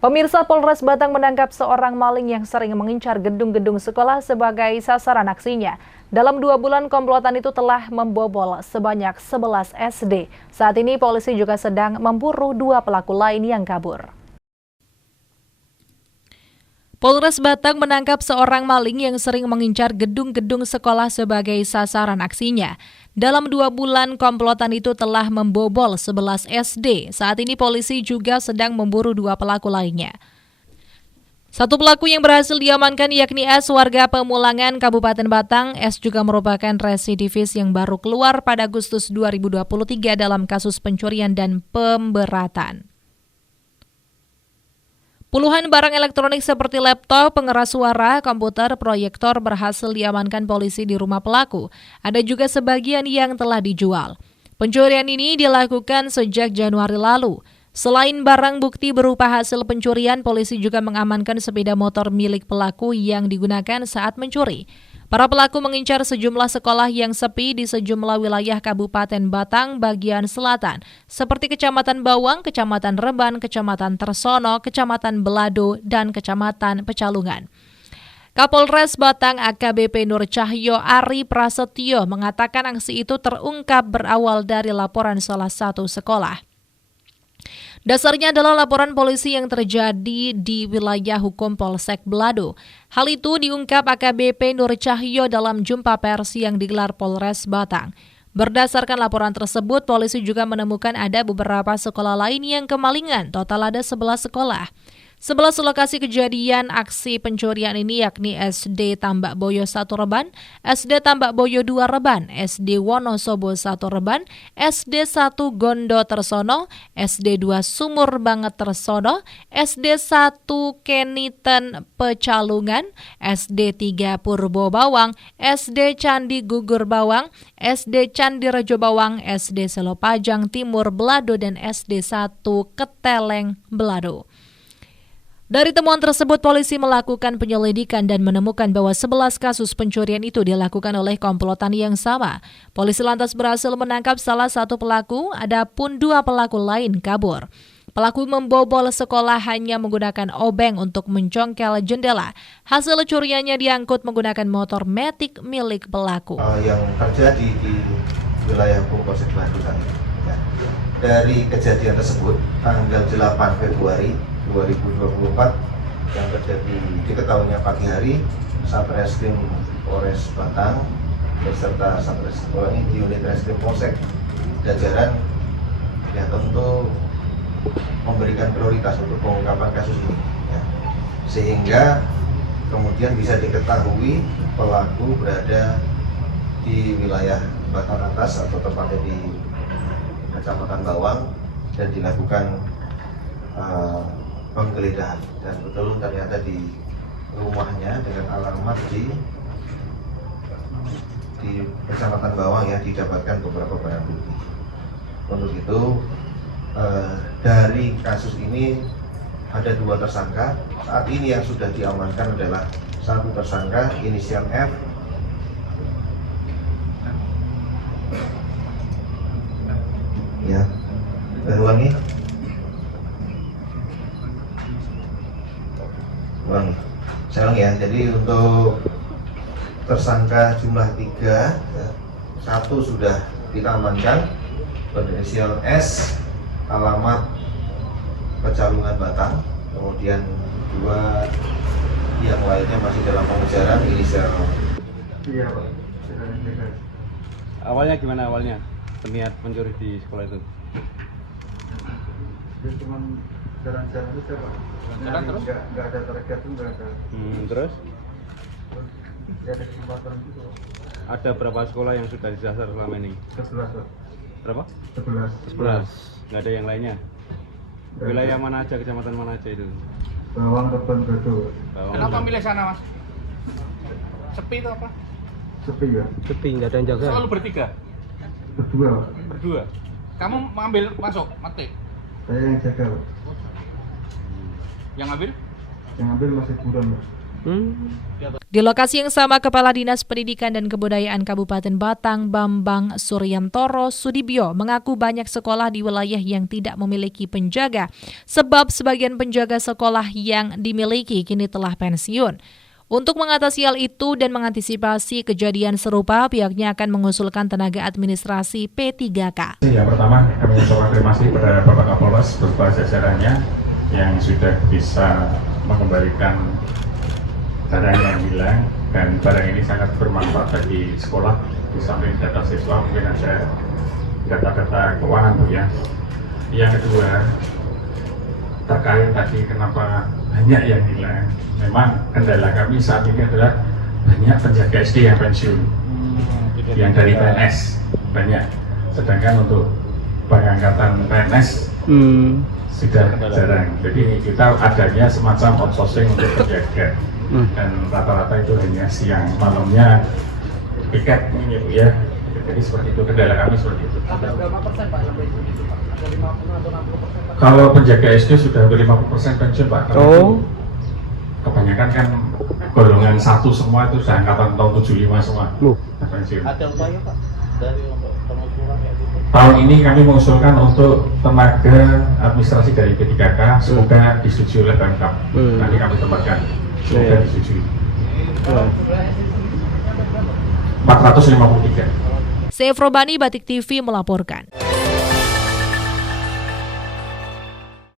Pemirsa, Polres Batang menangkap seorang maling yang sering mengincar gedung-gedung sekolah sebagai sasaran aksinya. Dalam 2 bulan, komplotan itu telah membobol sebanyak 11 SD. Saat ini polisi juga sedang memburu 2 pelaku lain yang kabur. Polres Batang menangkap seorang maling yang sering mengincar gedung-gedung sekolah sebagai sasaran aksinya. Dalam 2 bulan, komplotan itu telah membobol 11 SD. Saat ini polisi juga sedang memburu 2 pelaku lainnya. Satu pelaku yang berhasil diamankan yakni S, warga Pemulangan, Kabupaten Batang. S juga merupakan residivis yang baru keluar pada Agustus 2023 dalam kasus pencurian dan pemberatan. Puluhan barang elektronik seperti laptop, pengeras suara, komputer, proyektor berhasil diamankan polisi di rumah pelaku. Ada juga sebagian yang telah dijual. Pencurian ini dilakukan sejak Januari lalu. Selain barang bukti berupa hasil pencurian, polisi juga mengamankan sepeda motor milik pelaku yang digunakan saat mencuri. Para pelaku mengincar sejumlah sekolah yang sepi di sejumlah wilayah Kabupaten Batang bagian selatan, seperti Kecamatan Bawang, Kecamatan Reban, Kecamatan Tersono, Kecamatan Belado, dan Kecamatan Pecalungan. Kapolres Batang AKBP Nur Cahyo Ari Prasetyo mengatakan aksi itu terungkap berawal dari laporan salah satu sekolah. Dasarnya adalah laporan polisi yang terjadi di wilayah hukum Polsek Belado. Hal itu diungkap AKBP Nur Cahyo dalam jumpa pers yang digelar Polres Batang. Berdasarkan laporan tersebut, polisi juga menemukan ada beberapa sekolah lain yang kemalingan, total ada 11 sekolah. 11 lokasi kejadian aksi pencurian ini yakni SD Tambak Boyo 1 Reban, SD Tambak Boyo 2 Reban, SD Wonosobo 1 Reban, SD 1 Gondo Tersono, SD 2 Sumur Banget Tersono, SD 1 Keniten Pecalungan, SD 3 Purbo Bawang, SD Candi Gugur Bawang, SD Candi Rejo Bawang, SD Selopajang Timur Belado, dan SD 1 Keteleng Belado. Dari temuan tersebut, polisi melakukan penyelidikan dan menemukan bahwa 11 kasus pencurian itu dilakukan oleh komplotan yang sama. Polisi lantas berhasil menangkap salah satu pelaku, adapun 2 pelaku lain kabur. Pelaku membobol sekolah hanya menggunakan obeng untuk mencongkel jendela. Hasil curiannya diangkut menggunakan motor Matic milik pelaku. Yang terjadi di wilayah Polsek Belado tadi. Dari kejadian tersebut, tanggal 8 Februari 2024 yang terjadi diketahuinya pagi hari, Satreskrim Polres Batang beserta Satreskrim di unit Reskrim Polsek jajaran ya tentu memberikan prioritas untuk pengungkapan kasus ini ya. Sehingga kemudian bisa diketahui pelaku berada di wilayah Batang Atas atau tepatnya di Kecamatan Bawang dan dilakukan penggeledahan, dan betul ternyata di rumahnya dengan alamat di Kecamatan Bawang ya didapatkan beberapa barang bukti. Untuk itu dari kasus ini ada 2 tersangka. Saat ini yang sudah diamankan adalah 1 tersangka inisial F ya, ulangi. Saya ulangi ya, jadi untuk tersangka jumlah 3 ya, 1 sudah kita amankan berinisial S, alamat Pecalungan Batang, kemudian 2 yang lainnya masih dalam pengejaran inisial. Iya Pak. Awalnya gimana awalnya niat mencuri di sekolah itu? Dia cuma jalan-jalan saja Pak. Jalan terus? Nggak ada target pun nggak ada. Terus? Ya ada kesempatan gitu. Ada berapa sekolah yang sudah disasar selama ini? 11 Pak. Berapa? 11. 11. Nggak ada yang lainnya? Nggak Wilayah ada. mana aja, kecamatan mana aja itu? Bawang, Reban, Belado. Bawang. Kenapa milih sana, Mas? Sepi itu apa? Sepi ya. Sepi, nggak ada yang jaga. Selalu bertiga, Berdua Pak. berdua. Kamu mengambil masuk, mati. Saya yang jaga Pak. Yang ngambil? Yang ambil masih buron Pak. Di lokasi yang sama, Kepala Dinas Pendidikan dan Kebudayaan Kabupaten Batang, Bambang Suryantoro Sudibyo, mengaku banyak sekolah di wilayah yang tidak memiliki penjaga, sebab sebagian penjaga sekolah yang dimiliki kini telah pensiun. Untuk mengatasi hal itu dan mengantisipasi kejadian serupa, pihaknya akan mengusulkan tenaga administrasi P3K. Yang pertama, kami mengucapkan terima kasih kepada Bapak Kapolres beserta jajarannya yang sudah bisa mengembalikan barang yang hilang, dan barang ini sangat bermanfaat bagi sekolah. Di samping data siswa, mungkin ada data-data keuangan, Bu, ya. Yang kedua, terkait tadi kenapa banyak yang hilang. Memang kendala kami saat ini adalah banyak penjaga SD yang pensiun, yang dari PNS banyak. Sedangkan untuk pengangkatan PNS sudah jarang. Jadi kita adanya semacam outsourcing untuk penjaga. Dan rata-rata itu hanya siang, malamnya piket ini, Bu, ya. Jadi seperti itu, kendala kami seperti itu. Berapa persen Pak yang pensiun itu Pak? 50 atau 60%? Kalau penjaga SD sudah hampir 50% pensiun, Pak. Kebanyakan kan golongan 1 semua itu sudah angkatan tahun 75 semua pensiun. Ada upaya Pak dari untuk pengusulan kayak gitu? Tahun ini kami mengusulkan untuk tenaga administrasi dari P3K, semoga disetujui oleh Pemkab. Nanti kami tempatkan, semoga disetujui. 453. Seif Robani, Batik TV melaporkan.